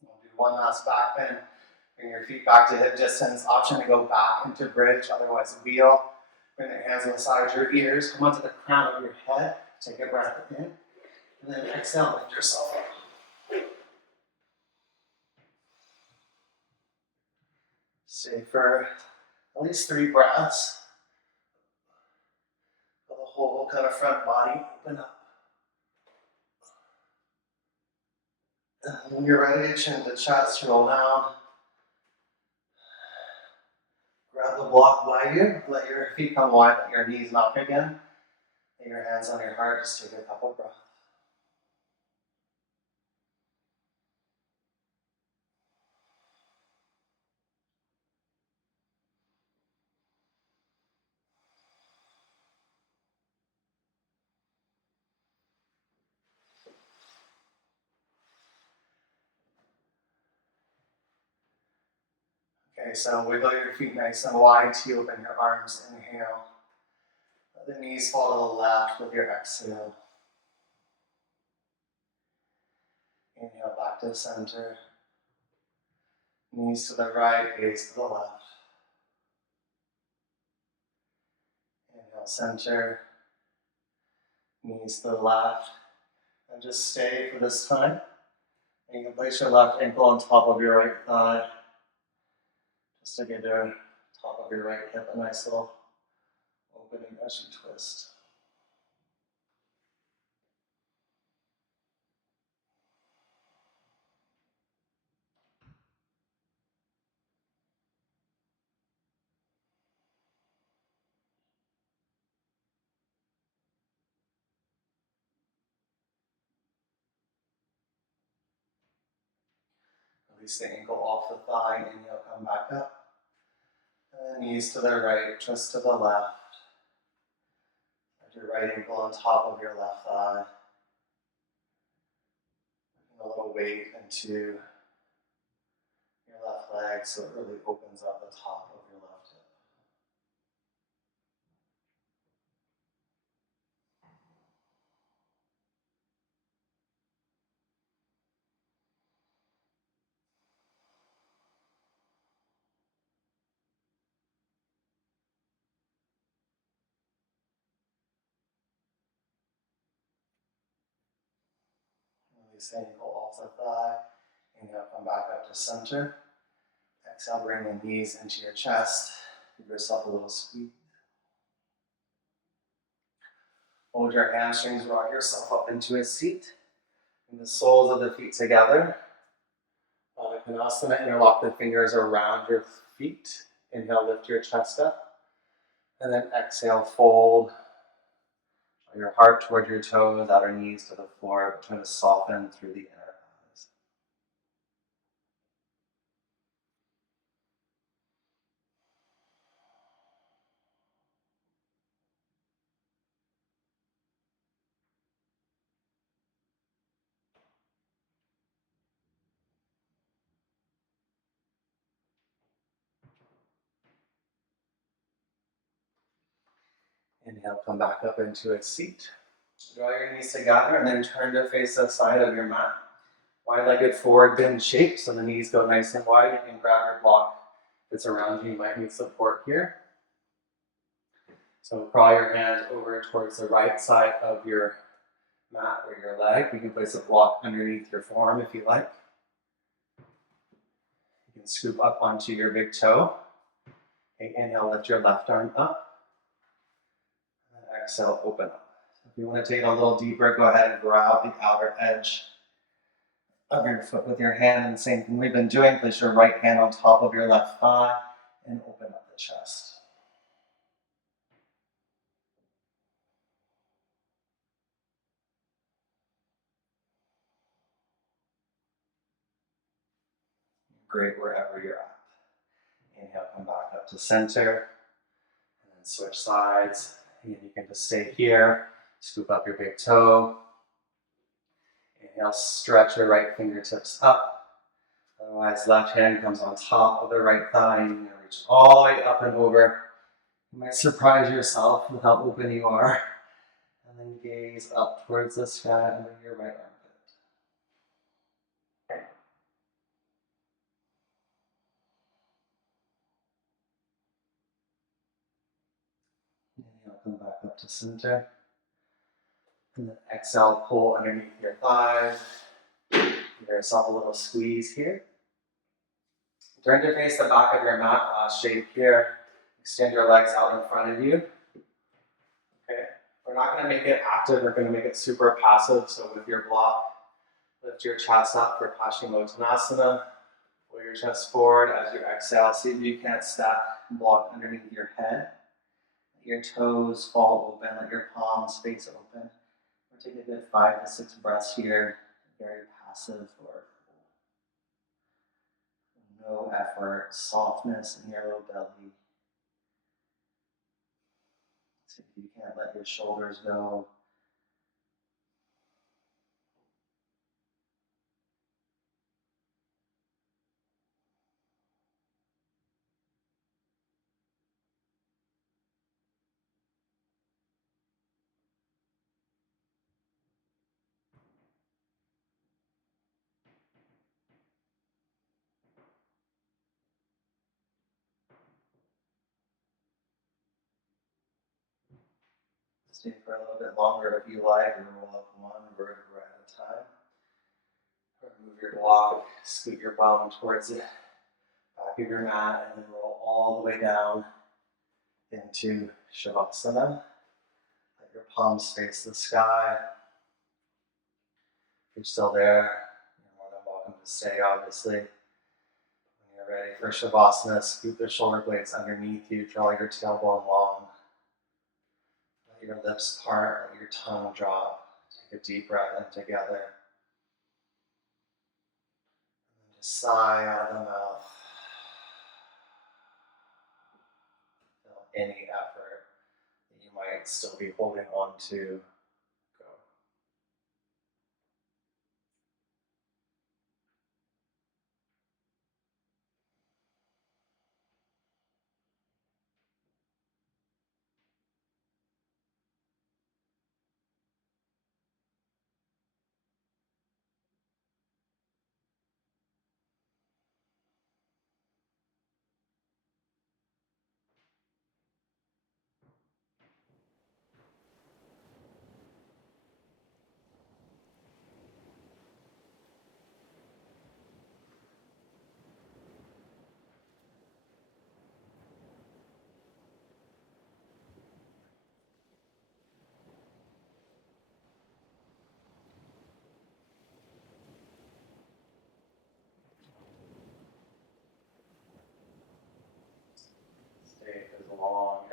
We'll do one last back bend. Bring your feet back to hip distance. Option to go back into bridge, otherwise wheel. Bring the hands on the side of your ears. Come onto the crown of your head. Take a breath in. And then exhale, lift yourself up. Stay for at least 3 breaths. Feel the whole kind of front body open up. And when you're ready to chin the chest, roll down. Grab the block by you. Let your feet come wide, let your knees knock again. Lay your hands on your heart. Just take a couple breaths. Okay, so wiggle your feet nice and wide to open your arms. Inhale. Let the knees fall to the left with your exhale. Inhale back to center. Knees to the right, gaze to the left. Inhale, center. Knees to the left. And just stay for this time. And you can place your left ankle on top of your right thigh. Just to get your top of your right hip a nice little opening as you twist. Release the ankle off the thigh. Inhale, come back up. And knees to the right, twist to the left. Put your right ankle on top of your left thigh. weight into your left leg so it really opens up the top of your left hip. Release the ankle off the thigh. Inhale, come back up to center. Exhale, bring the knees into your chest. Give yourself a little squeeze. Hold your hamstrings, rock yourself up into a seat. And the soles of the feet together. Konasana, interlock the fingers around your feet. Inhale, lift your chest up. And then exhale, fold your heart toward your toes, outer knees to the floor, but try to soften through the inner thighs. Inhale, come back up into a seat. Draw your knees together and then turn to face the side of your mat. Wide-legged forward bend shape, so the knees go nice and wide. You can grab your block that's around you. You might need support here. So crawl your hands over towards the right side of your mat or your leg. You can place a block underneath your forearm if you like. You can scoop up onto your big toe. Okay, inhale, lift your left arm up. And exhale, open up. If you want to take it a little deeper, go ahead and grab the outer edge of your foot with your hand. And the same thing we've been doing, place your right hand on top of your left thigh and open up the chest. Great wherever you're at. Inhale, come back up to center. And then switch sides. Again, you can just stay here. Scoop up your big toe. Inhale, stretch your right fingertips up. Otherwise, left hand comes on top of the right thigh. You're going to reach all the way up and over. You might surprise yourself with how open you are. And then gaze up towards the sky under your right armpit. Inhale, come back up to center. And then exhale, pull underneath your thighs. Give yourself a little squeeze here. Turn to face the back of your mat, shape here. Extend your legs out in front of you. Okay. We're not going to make it active, we're going to make it super passive. So with your block, lift your chest up for Paschimottanasana. Pull your chest forward as you exhale. See if you can't stack block underneath your head. Let your toes fall open, let your palms face open. We're taking a good 5 to 6 breaths here. Very passive or no effort, softness in your low belly. See if you can't let your shoulders go. Stay for a little bit longer if you like, or roll up one vertebra at a time. Remove your block, scoot your bum towards the back of your mat, and then roll all the way down into Shavasana. Let your palms face the sky. If you're still there, you're more than welcome to stay, obviously. When you're ready for Shavasana, scoop the shoulder blades underneath you, draw your tailbone long. Let your lips part, let your tongue drop. Take a deep breath in together. And just sigh out of the mouth. Any effort that you might still be holding on to, go.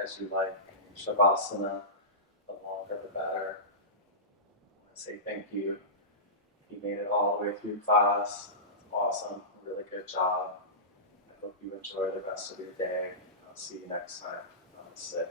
as you like. Shavasana, the longer the better. I want to say thank you. You made it all the way through class. That's awesome. Really good job. I hope you enjoy the rest of your day. I'll see you next time. Namaste.